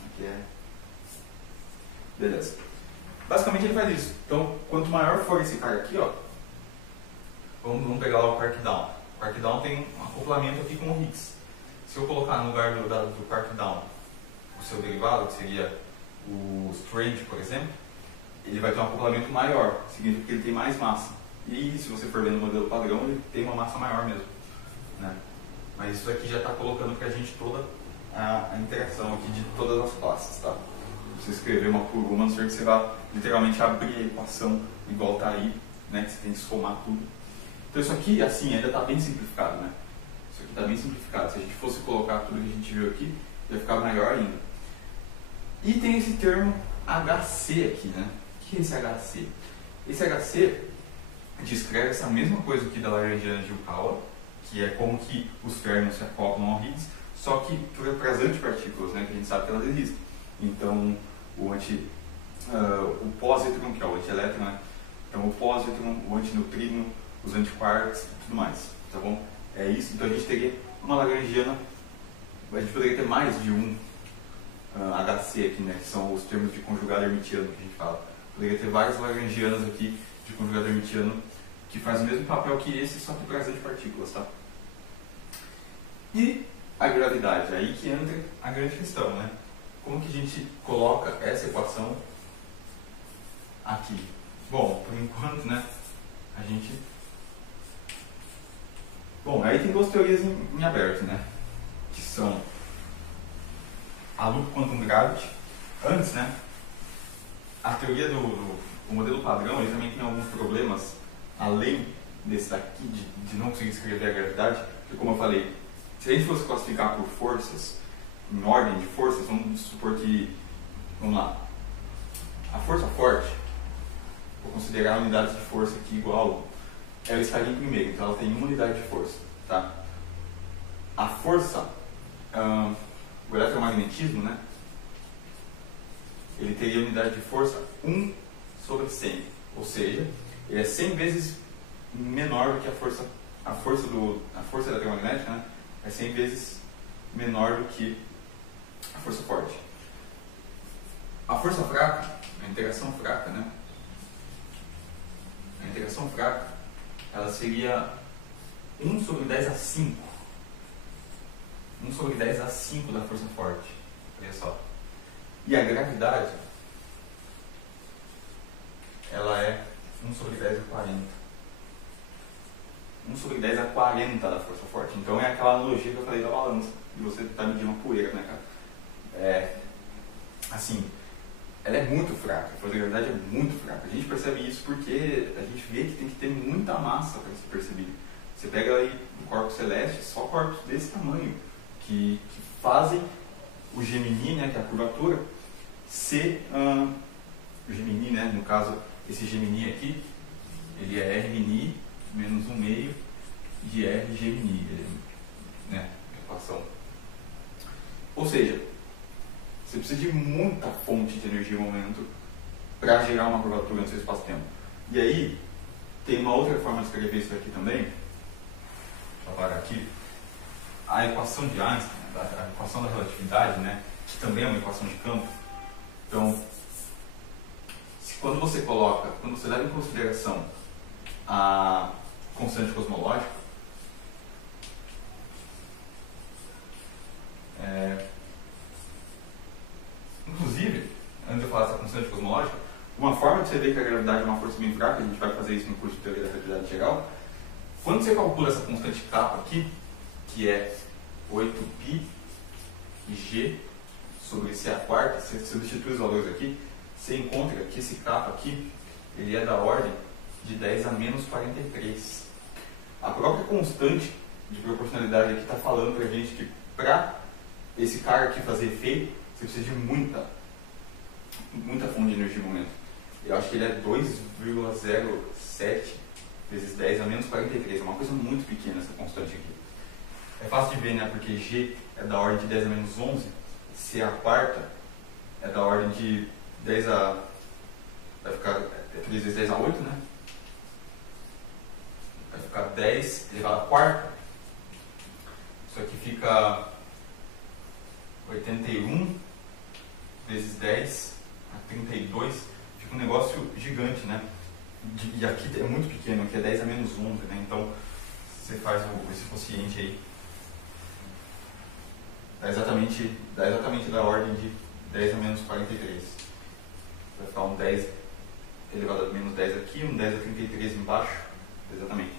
Aqui é. Beleza. Basicamente ele faz isso. Então, quanto maior for esse cara aqui, ó, vamos pegar lá o quark down. O quark down tem um acoplamento aqui com o Higgs. Se eu colocar no lugar do quark down o seu derivado, que seria o strange, por exemplo, ele vai ter um acoplamento maior, significa que ele tem mais massa. E se você for ver no modelo padrão, ele tem uma massa maior mesmo, né? Mas isso aqui já está colocando para a gente toda a interação aqui de todas as classes, tá? Você escrever uma por uma, a não ser que você vá literalmente abrir a equação igual está aí, né? Que você tem que somar tudo. Então isso aqui, assim, ainda está bem simplificado, né? Isso aqui está bem simplificado. Se a gente fosse colocar tudo que a gente viu aqui, ia ficar melhor ainda. E tem esse termo HC aqui, né? O que é esse HC? Esse HC descreve essa mesma coisa aqui da Lagrangiana de Yukawa, que é como que os férmions se acoplam ao Higgs, só que para as antipartículas, né? Que a gente sabe que elas existem. Então, o pósitron, que é o antielétron, né? Então, o pósitron, o antineutrino, os antiquarks e tudo mais, tá bom? É isso, então a gente teria uma lagrangiana, a gente poderia ter mais de um HC aqui, né, que são os termos de conjugado hermitiano que a gente fala. Poderia ter várias lagrangianas aqui de conjugado hermitiano que faz o mesmo papel que esse, só que para as antipartículas, tá? E a gravidade, aí que entra a grande questão, né? Como que a gente coloca essa equação aqui? Bom, por enquanto, né, a gente... Bom, aí tem duas teorias em aberto, né? Que são a loop quantum gravity. Antes, né, a teoria do modelo padrão, ele também tem alguns problemas além desse daqui, de não conseguir escrever a gravidade, porque como eu falei, se a gente fosse classificar por forças, em ordem de forças, vamos supor que, vamos lá, a força forte, vou considerar a unidade de força aqui igual, ela estaria em primeiro, então ela tem uma unidade de força, tá? A força, o eletromagnetismo, né, ele teria unidade de força 1 sobre 100, ou seja, ele é 100 vezes menor do que a força eletromagnética, né, é 100 vezes menor do que a força forte. A força fraca, a interação fraca, né, a interação fraca, ela seria 1 sobre 10 a 5. 1 sobre 10 a 5 da força forte. Olha só. E a gravidade, ela é 1 sobre 10 a 40. 1 sobre 10 a 40 da força forte. Então é aquela analogia que eu falei da balança. E você está medindo uma poeira, né, cara? Assim, ela é muito fraca. A força da gravidade é muito fraca. A gente percebe isso porque a gente vê que tem que ter muita massa para ser percebido. Você pega aí um corpo celeste, só corpos desse tamanho, que fazem o Gemini, né, que é a curvatura, ser o Gemini, né, no caso, esse Gemini aqui, ele é R mini menos 1 meio de R Gemini, né, equação. Ou seja, você precisa de muita fonte de energia e momento para gerar uma curvatura no seu espaço-tempo. E aí, tem uma outra forma de escrever isso aqui também. Deixa eu apagar aqui. A equação de Einstein, a equação da relatividade, né, que também é uma equação de campo. Então, quando você leva em consideração a constante cosmológica, inclusive, antes de eu falar dessa constante cosmológica, uma forma de você ver que a gravidade é uma força bem fraca, a gente vai fazer isso no curso de teoria da relatividade geral, quando você calcula essa constante k aqui, que é 8π g sobre c a quarta, você substitui os valores aqui, você encontra que esse k aqui, ele é da ordem de 10 a menos 43. A própria constante de proporcionalidade aqui está falando para a gente que para esse cara aqui fazer efeito, você precisa de muita fonte de energia e momento. Eu acho que ele é 2,07 vezes 10 a menos 43. É uma coisa muito pequena essa constante aqui. É fácil de ver, né? Porque G é da ordem de 10 a menos 11, C a quarta é da ordem de 10 a... vai ficar 3 vezes 10 a 8, né? Vai ficar 10 elevado à quarta. Isso aqui fica 81 vezes 10 a 32. Fica um negócio gigante, né? E aqui é muito pequeno, aqui é 10 a menos 11, né? Então, você faz esse quociente aí. Dá exatamente da ordem de 10 a menos 43. Vai ficar um 10 elevado a menos 10 aqui, um 10 a 33 embaixo. Exatamente.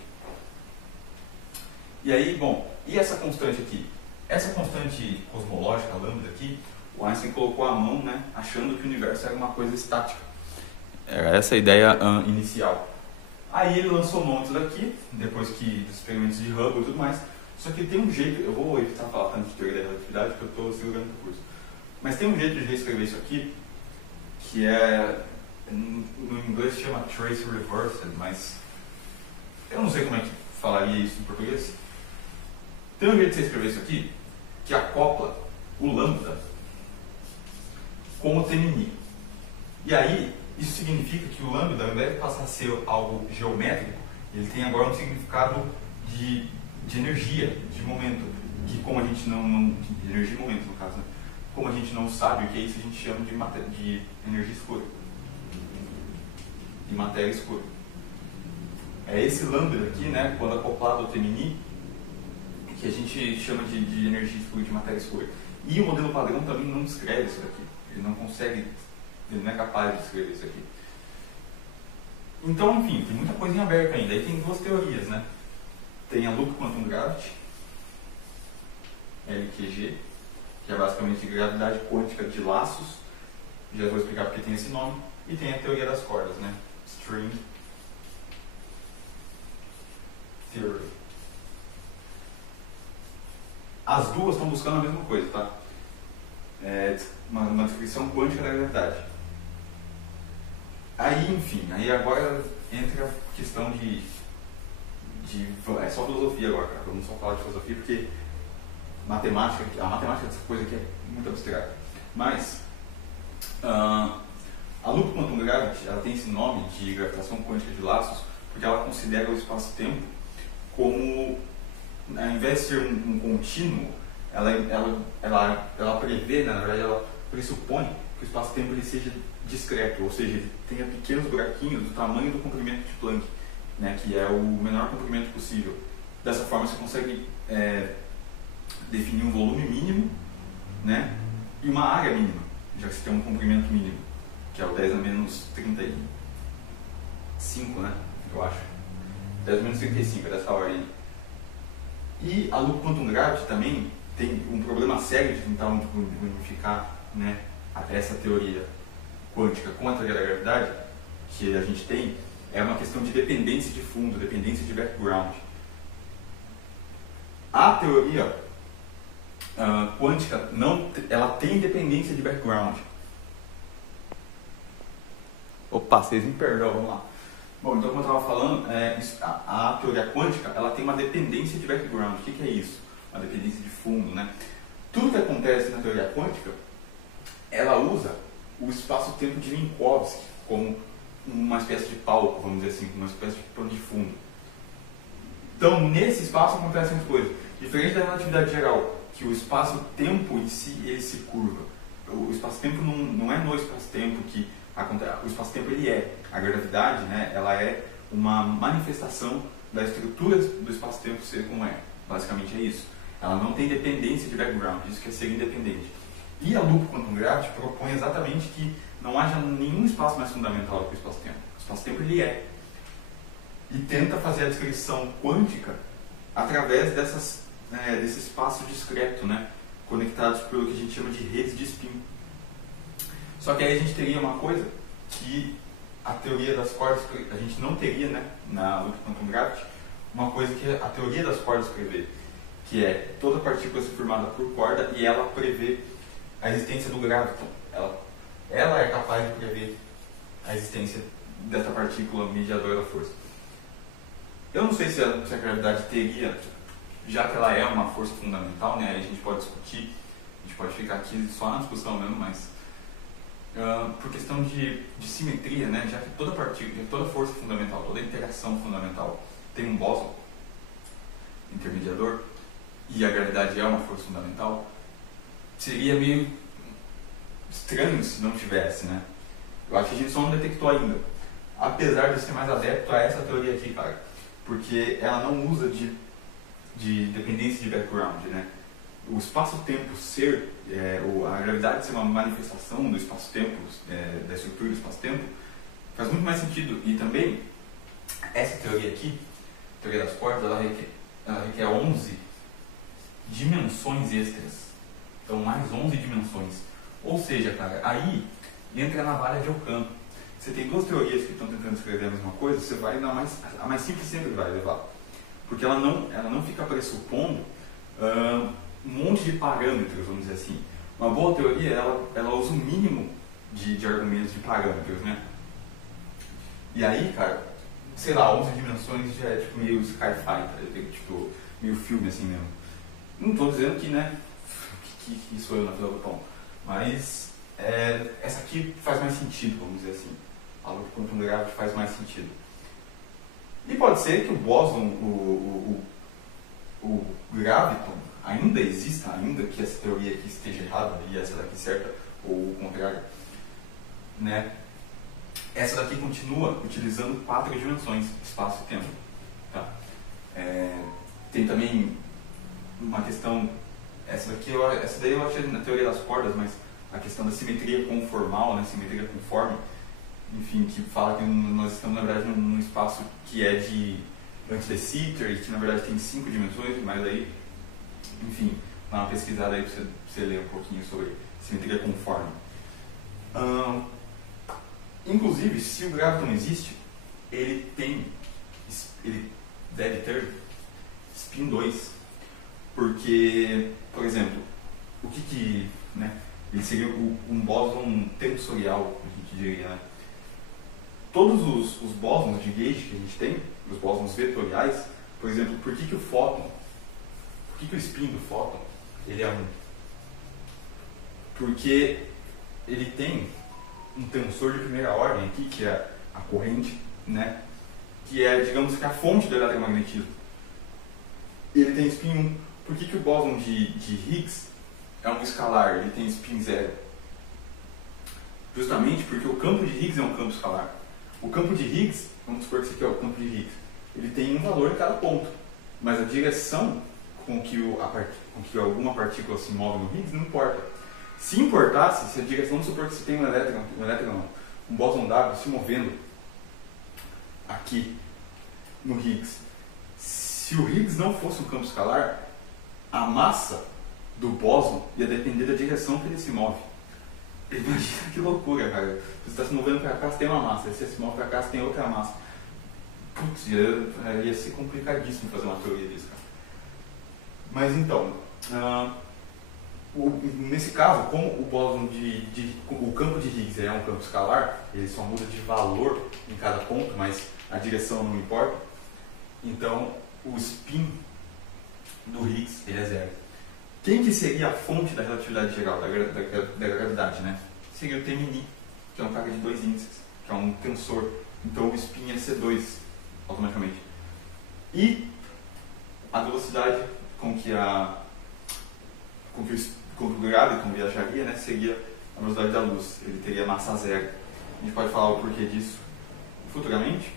E aí, bom, e essa constante aqui? Essa constante cosmológica, a lambda aqui, o Einstein colocou a mão, né, achando que o universo era uma coisa estática. Era essa a ideia inicial. Aí ele lançou mão disso daqui, depois que dos experimentos de Hubble e tudo mais. Só que tem um jeito, eu vou evitar falar tanto de teoria da relatividade, porque eu estou segurando o curso. Mas tem um jeito de reescrever isso aqui, que é, no inglês chama trace reversed, mas eu não sei como é que falaria isso em português. Tem um jeito de você escrever isso aqui, que acopla o lambda com o Temini. E aí, isso significa que o lambda, ao invés de passar a ser algo geométrico, ele tem agora um significado de energia, de momento, que como a gente de energia e momento no caso, né? Como a gente não sabe o que é isso, a gente chama de energia escura, de matéria escura. É esse lambda aqui, né, quando acoplado ao Temini, que a gente chama de energia escura, de matéria escura. E o modelo padrão também não descreve isso daqui, ele não consegue, ele não é capaz de descrever isso aqui. Então, enfim, tem muita coisa em aberto ainda. Aí tem duas teorias, né? Tem a Loop Quantum Gravity, LQG, que é basicamente gravidade quântica de laços, já vou explicar porque tem esse nome, e tem a teoria das cordas, né? String Theory. As duas estão buscando a mesma coisa, tá? É uma descrição quântica da gravidade. Aí, enfim, aí agora entra a questão é só filosofia agora, cara. Vamos só falar de filosofia porque a matemática dessa coisa aqui é muito abstrata. Mas a Loop Quantum Gravity, ela tem esse nome de gravitação quântica de laços porque ela considera o espaço-tempo como, ao invés de ser um contínuo, ela prevê, né, na verdade ela pressupõe que o espaço-tempo ele seja discreto, ou seja, ele tenha pequenos buraquinhos do tamanho do comprimento de Planck, né, que é o menor comprimento possível. Dessa forma você consegue definir um volume mínimo, né, e uma área mínima, já que você tem um comprimento mínimo, que é o 10 a menos 35, né, eu acho. 10 a menos 35, é dessa ordem. E a Loop Quantum Gravity também tem um problema sério de tentar unificar, né, essa teoria quântica com a teoria da gravidade que a gente tem, é uma questão de dependência de fundo, dependência de background. A teoria quântica ela tem dependência de background. Opa, vocês me perdoam, vamos lá. Bom, então como eu estava falando, a teoria quântica ela tem uma dependência de background. O que é isso? Uma dependência de fundo, né? Tudo que acontece na teoria quântica, ela usa o espaço-tempo de Minkowski como uma espécie de palco, vamos dizer assim, uma espécie de pano de fundo. Então, nesse espaço acontecem as coisas. Diferente da relatividade geral, que o espaço-tempo em si ele se curva. O espaço-tempo não é no espaço-tempo que acontece. O espaço-tempo ele é. A gravidade, né, ela é uma manifestação da estrutura do espaço-tempo ser como é. Basicamente é isso. Ela não tem dependência de background, isso quer ser independente. E a Loop Quantum Gravity propõe exatamente que não haja nenhum espaço mais fundamental do que o espaço-tempo. O espaço-tempo ele é. E tenta fazer a descrição quântica através desse espaço discreto, né, conectados pelo que a gente chama de redes de spin. Só que aí a gente teria uma coisa que a teoria das cordas, a gente não teria, né, na Loop Quantum Gravity, uma coisa que a teoria das cordas prevê, que é toda partícula ser formada por corda e ela prevê a existência do graviton. Ela é capaz de prever a existência dessa partícula mediadora da força. Eu não sei se a gravidade teria, já que ela é uma força fundamental, né, a gente pode discutir, a gente pode ficar aqui só na discussão mesmo, mas por questão de simetria, né, já que toda partícula, toda força fundamental, toda interação fundamental tem um bóson intermediador, e a gravidade é uma força fundamental, seria meio estranho se não tivesse, né? Eu acho que a gente só não detectou ainda. Apesar de ser mais adepto a essa teoria aqui, cara. Porque ela não usa de dependência de background, né? O espaço-tempo ser, a gravidade ser uma manifestação do espaço-tempo, da estrutura do espaço-tempo, faz muito mais sentido. E também, essa teoria aqui, a teoria das cordas, ela requer 11 dimensões extras. Então, mais 11 dimensões. Ou seja, cara, aí entra na valha de Ockham. Você tem duas teorias que estão tentando escrever a mesma coisa, você vai a mais simples sempre vai levar. Porque ela não fica pressupondo um monte de parâmetros, vamos dizer assim. Uma boa teoria, ela usa o mínimo de argumentos, de parâmetros, né? E aí, cara, sei lá, 11 dimensões já é tipo meio sci-fi, tá? Tipo, meio filme assim mesmo. Não estou dizendo que, né, que sou eu na fila do pão, mas essa aqui faz mais sentido, vamos dizer assim. A Loop Quantum Gravity faz mais sentido. E pode ser que o bóson, o graviton, ainda exista, ainda que essa teoria aqui esteja errada e essa daqui certa, ou o contrário, né? Essa daqui continua utilizando 4 dimensões, espaço e tempo. Tá? Tem também uma questão, essa daí eu achei na teoria das cordas, mas a questão da simetria conformal, né? Simetria conforme, enfim, que fala que nós estamos, na verdade, num espaço que é de anti-de Sitter e que, na verdade, tem 5 dimensões, mas aí, enfim, dá uma pesquisada aí para você ler um pouquinho sobre simetria conforme. Inclusive, se o graviton existe, ele deve ter spin 2, porque, por exemplo, o que né, ele seria um bóson tensorial, a gente diria, né? Todos os bósons de gauge que a gente tem, os bósons vetoriais, por exemplo, por que o fóton, por que o spin do fóton, ele é 1? Porque ele tem um tensor de primeira ordem aqui, que é a corrente, né? Que é, digamos que a fonte do eletromagnetismo. Ele tem spin 1. Por que o bóson de Higgs é um escalar, ele tem spin 0? Justamente porque o campo de Higgs é um campo escalar. O campo de Higgs, vamos supor que esse aqui é o campo de Higgs, ele tem um valor em cada ponto, mas a direção com que alguma partícula se move no Higgs não importa. Se importasse, se a direção, vamos supor que você tem um bóson W se movendo aqui no Higgs. Se o Higgs não fosse um campo escalar, a massa do bóson ia depender da direção que ele se move. Imagina que loucura, cara. Você está se movendo para cá, você tem uma massa. Se você se move para cá, você tem outra massa. Putz, ia ser complicadíssimo fazer uma teoria disso, cara. Mas então, nesse caso, como o bóson o campo de Higgs é um campo escalar, ele só muda de valor em cada ponto, mas a direção não importa. Então, o spin do Higgs ele é 0. Quem que seria a fonte da relatividade geral, da gravidade, né? Seria o Temini, que é um cara de 2 índices, que é um tensor. Então o spin é C2, automaticamente. E a velocidade com que o graviton viajaria, né, seria a velocidade da luz. Ele teria massa 0. A gente pode falar o porquê disso futuramente.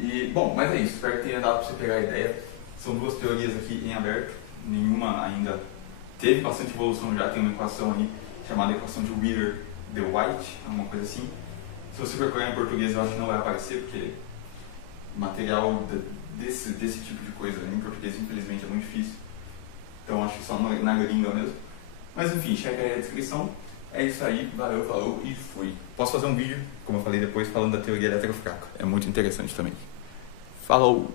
E, bom, mas é isso. Espero que tenha dado para você pegar a ideia. São 2 teorias aqui em aberto. Nenhuma ainda teve bastante evolução já. Tem uma equação ali chamada equação de Wheeler-DeWitt, alguma coisa assim. Se você procurar em português, eu acho que não vai aparecer, porque material desse tipo de coisa em português, infelizmente, é muito difícil. Então acho que só na gringa mesmo. Mas enfim, checa aí a descrição. É isso aí, valeu, falou e fui. Posso fazer um vídeo, como eu falei depois, falando da teoria eletrofraca. É muito interessante também. Falou!